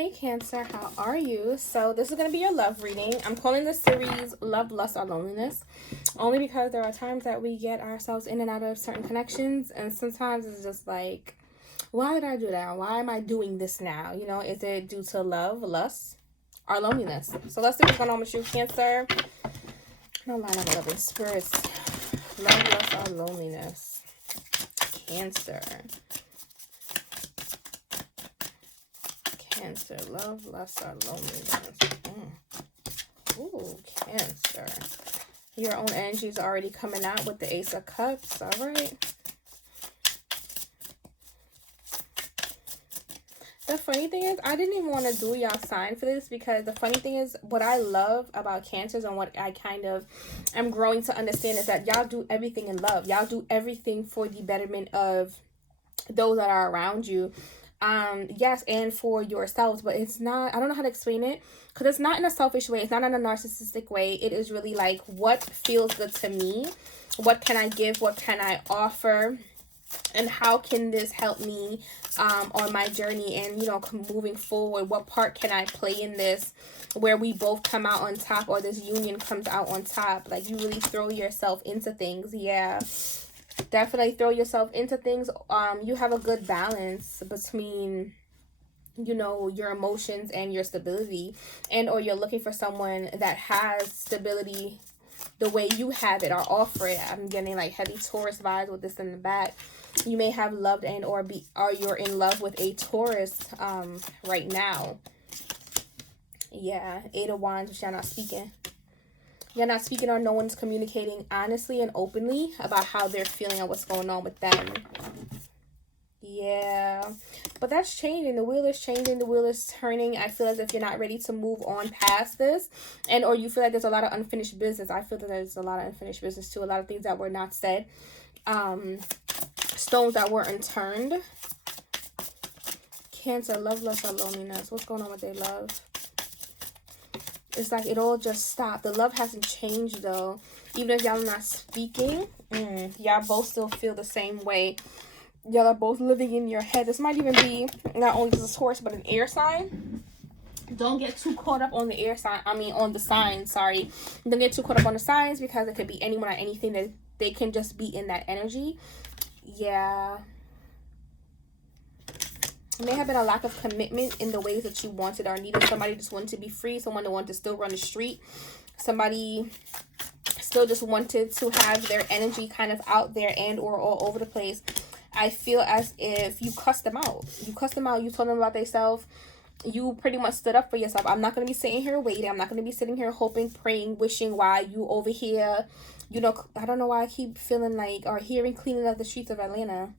Hey Cancer, how are you? So this is going to be your love reading. I'm calling this series Love, Lust, or Loneliness, only because there are times that we get ourselves in and out of certain connections, and sometimes it's just like, why did I do that? Why am I doing this now? You know, is it due to love, lust, or loneliness? So let's see what's going on with you, Cancer. No line of 11 spirits. Love, lust, or loneliness. Cancer. Cancer, love, lust, or loneliness. Ooh, Cancer. Your own energy is already coming out with the Ace of Cups. All right. The funny thing is, I didn't even want to do y'all sign for this, because the funny thing is, what I love about Cancers and what I kind of am growing to understand is that y'all do everything in love. Y'all do everything for the betterment of those that are around you. Yes, and for yourselves, but it's not, I don't know how to explain it, because it's not in a selfish way, it's not in a narcissistic way. It is really like, what feels good to me, what can I give, what can I offer, and how can this help me on my journey, and you know, moving forward, what part can I play in this where we both come out on top, or this union comes out on top. Like, you really throw yourself into things. Yeah, definitely throw yourself into things. You have a good balance between, you know, your emotions and your stability, and or you're looking for someone that has stability the way you have it or offer it. I'm getting like heavy Taurus vibes with this in the back. You may have loved and or you're in love with a Taurus right now. Yeah, 8 of Wands, which y'all not speaking. You're not speaking, or no one's communicating honestly and openly about how they're feeling and what's going on with them. Yeah, but that's changing. The wheel is changing. The wheel is turning. I feel as if you're not ready to move on past this, and or you feel like there's a lot of unfinished business. I feel that there's a lot of unfinished business too. A lot of things that were not said. Stones that were unturned. Cancer, love, lust, or loneliness. What's going on with their love? It's like it all just stopped. The love hasn't changed though. Even if y'all are not speaking, y'all both still feel the same way. Y'all are both living in your head. This might even be not only just a Taurus, but an air sign. Don't get too caught up on the air sign. On the signs, sorry. Don't get too caught up on the signs, because it could be anyone or anything that they can just be in that energy. Yeah. It may have been a lack of commitment in the ways that you wanted or needed. Somebody just wanted to be free. Someone that wanted to still run the street. Somebody still just wanted to have their energy kind of out there and or all over the place. I feel as if you cussed them out. You cussed them out. You told them about themselves. You pretty much stood up for yourself. I'm not going to be sitting here waiting. I'm not going to be sitting here hoping, praying, wishing why you over here. You know, I don't know why I keep feeling like, or hearing cleaning up the streets of Atlanta.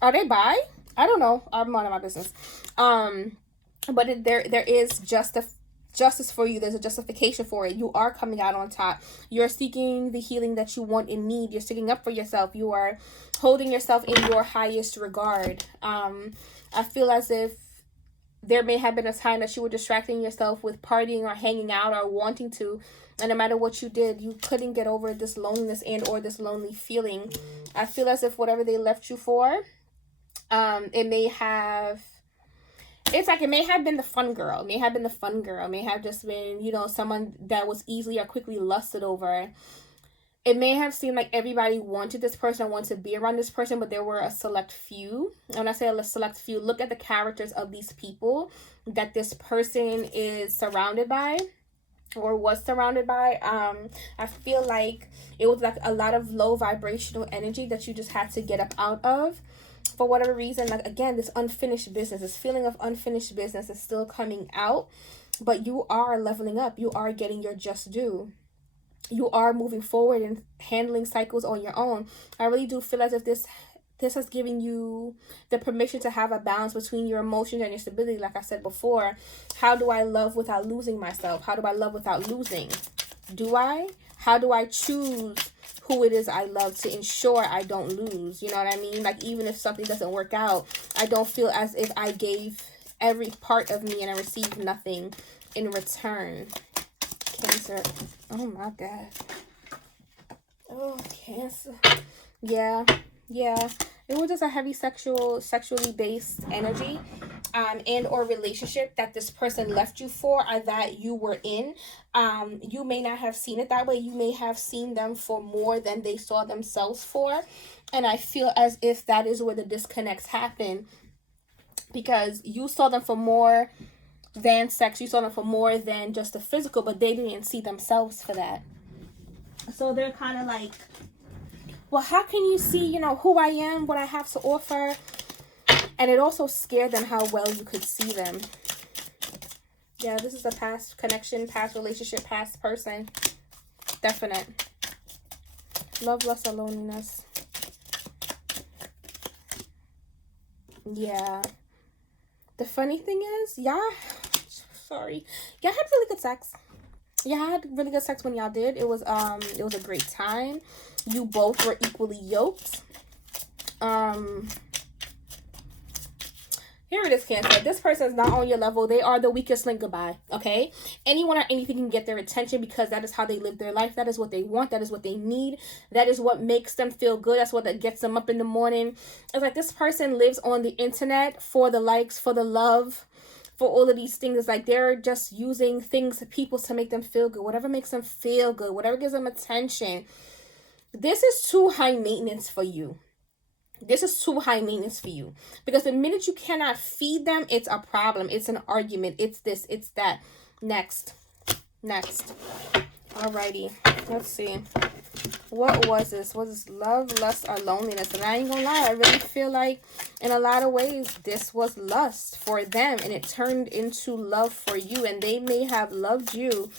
Are they bi? I don't know. I'm none of my business. But there is justice for you. There's a justification for it. You are coming out on top. You're seeking the healing that you want and need. You're sticking up for yourself. You are holding yourself in your highest regard. I feel as if there may have been a time that you were distracting yourself with partying or hanging out or wanting to, and no matter what you did, you couldn't get over this loneliness and or this lonely feeling. I feel as if whatever they left you for, it may have been the fun girl. It may have been the fun girl. It may have just been, you know, someone that was easily or quickly lusted over. It may have seemed like everybody wanted this person, wanted to be around this person, but there were a select few. When I say a select few, look at the characters of these people that this person is surrounded by or was surrounded by. I feel like it was like a lot of low vibrational energy that you just had to get up out of. For whatever reason, like again, this unfinished business, this feeling of unfinished business is still coming out, but you are leveling up. You are getting your just due. You are moving forward and handling cycles on your own. I really do feel as if this has given you the permission to have a balance between your emotions and your stability. Like I said before, how do I love without losing myself? How do I love without losing? Do I? How do I choose who it is I love to ensure I don't lose? You know what I mean? Like, even if something doesn't work out, I don't feel as if I gave every part of me and I received nothing in return. Cancer. Oh my God. Oh, Cancer. Yeah. It was just a heavy sexually based energy. and or relationship that this person left you for, or that you were in. You may not have seen it that way. You may have seen them for more than they saw themselves for. And I feel as if that is where the disconnects happen, because you saw them for more than sex. You saw them for more than just the physical, but they didn't see themselves for that. So they're kind of like, well, how can you see, you know, who I am, what I have to offer? And it also scared them how well you could see them. Yeah, this is a past connection, past relationship, past person. Definite. Love, lust, or loneliness. Yeah. The funny thing is, y'all had really good sex. Y'all had really good sex when y'all did. It was a great time. You both were equally yoked. Here it is, Cancer. This person is not on your level. They are the weakest link. Goodbye. Okay? Anyone or anything can get their attention, because that is how they live their life. That is what they want. That is what they need. That is what makes them feel good. That's what gets them up in the morning. It's like this person lives on the internet for the likes, for the love, for all of these things. It's like they're just using things, people, to make them feel good. Whatever makes them feel good. Whatever gives them attention. This is too high maintenance for you. This is too high maintenance for you, because the minute you cannot feed them, it's a problem. It's an argument. It's this, it's that. Next. Alrighty. Let's see. What was this? Was this love, lust, or loneliness? And I ain't gonna lie, I really feel like in a lot of ways this was lust for them, and it turned into love for you. And they may have loved you,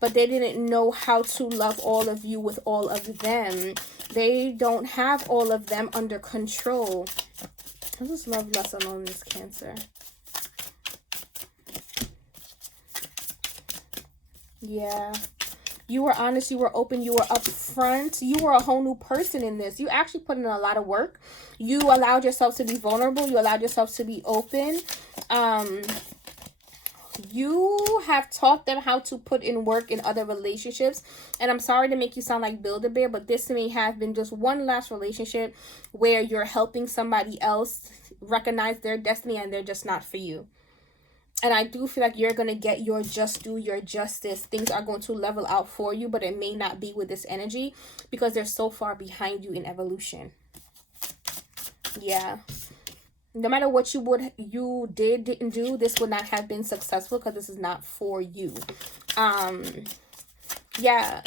but they didn't know how to love all of you with all of them. They don't have all of them under control. This is love, lust, and loneliness, Cancer. Yeah. You were honest, you were open, you were upfront. You were a whole new person in this. You actually put in a lot of work. You allowed yourself to be vulnerable. You allowed yourself to be open. You have taught them how to put in work in other relationships. And I'm sorry to make you sound like Build-A-Bear, but this may have been just one last relationship where you're helping somebody else recognize their destiny and they're just not for you. And I do feel like you're going to get your just due, your justice. Things are going to level out for you, but it may not be with this energy because they're so far behind you in evolution. Yeah. No matter what you didn't do, this would not have been successful because this is not for you. Yeah.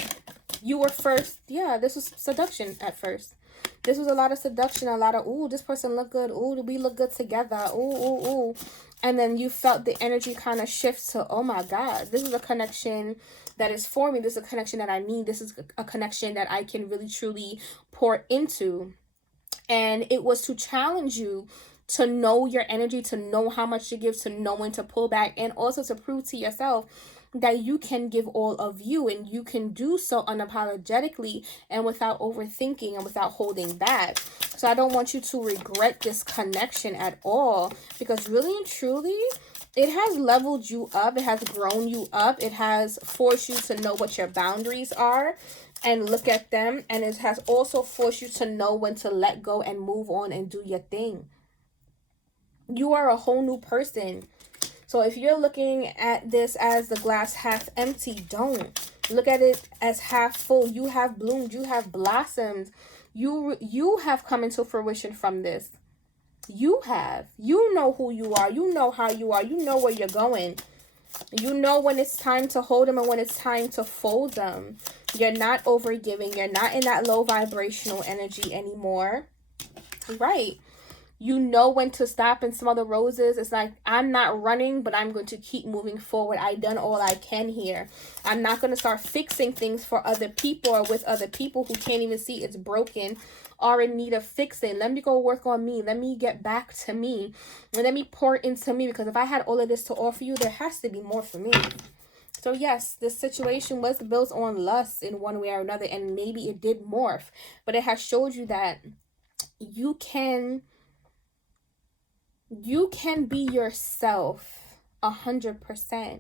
You were first. Yeah, this was seduction at first. This was a lot of seduction, a lot of, ooh, this person look good. Ooh, we look good together. Ooh. And then you felt the energy kind of shift to, oh my God, this is a connection that is for me. This is a connection that I need. This is a connection that I can really, truly pour into. And it was to challenge you to know your energy, to know how much to give, to know when to pull back, and also to prove to yourself that you can give all of you, and you can do so unapologetically and without overthinking and without holding back. So I don't want you to regret this connection at all, because really and truly, it has leveled you up. It has grown you up. It has forced you to know what your boundaries are and look at them. And it has also forced you to know when to let go and move on and do your thing. You are a whole new person. So if you're looking at this as the glass half empty, don't. Look at it as half full. You have bloomed. You have blossomed. You have come into fruition from this. You have. You know who you are. You know how you are. You know where you're going. You know when it's time to hold them and when it's time to fold them. You're not overgiving. You're not in that low vibrational energy anymore. Right. You know when to stop and smell the roses. It's like, I'm not running, but I'm going to keep moving forward. I've done all I can here. I'm not going to start fixing things for other people or with other people who can't even see it's broken or in need of fixing. Let me go work on me. Let me get back to me. And let me pour into me, because if I had all of this to offer you, there has to be more for me. So yes, this situation was built on lust in one way or another, and maybe it did morph, but it has showed you that you can be yourself 100%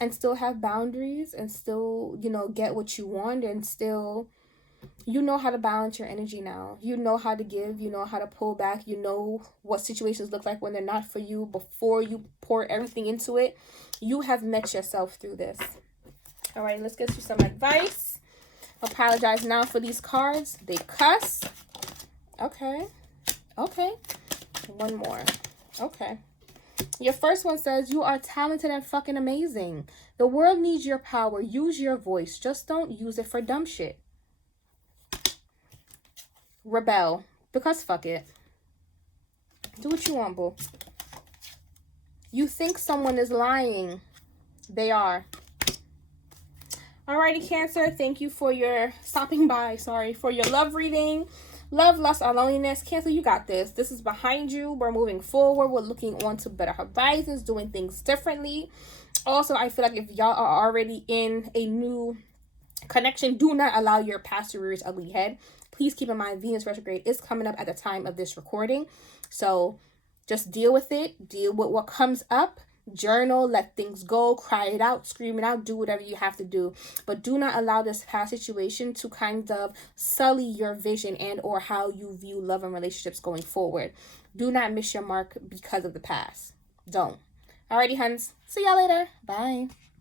and still have boundaries and still, get what you want and still You know how to balance your energy now. You know how to give. You know how to pull back. You know what situations look like when they're not for you before you pour everything into it. You have met yourself through this. All right, let's get you some advice. Apologize now for these cards. They cuss. Okay. Okay. One more. Okay. Your first one says, you are talented and fucking amazing. The world needs your power. Use your voice. Just don't use it for dumb shit. Rebel. Because fuck it. Do what you want, boo. You think someone is lying. They are. Alrighty, Cancer. Thank you for your stopping by. Sorry. For your love reading. Love, lust, or loneliness. Cancer, you got this. This is behind you. We're moving forward. We're looking on to better horizons, doing things differently. Also, I feel like if y'all are already in a new connection, do not allow your past to rear its ugly head. Please keep in mind, Venus retrograde is coming up at the time of this recording. So just deal with it. Deal with what comes up. Journal, let things go, cry it out, scream it out, do whatever you have to do. But do not allow this past situation to kind of sully your vision and or how you view love and relationships going forward. Do not miss your mark because of the past. Don't. Alrighty, huns. See y'all later. Bye.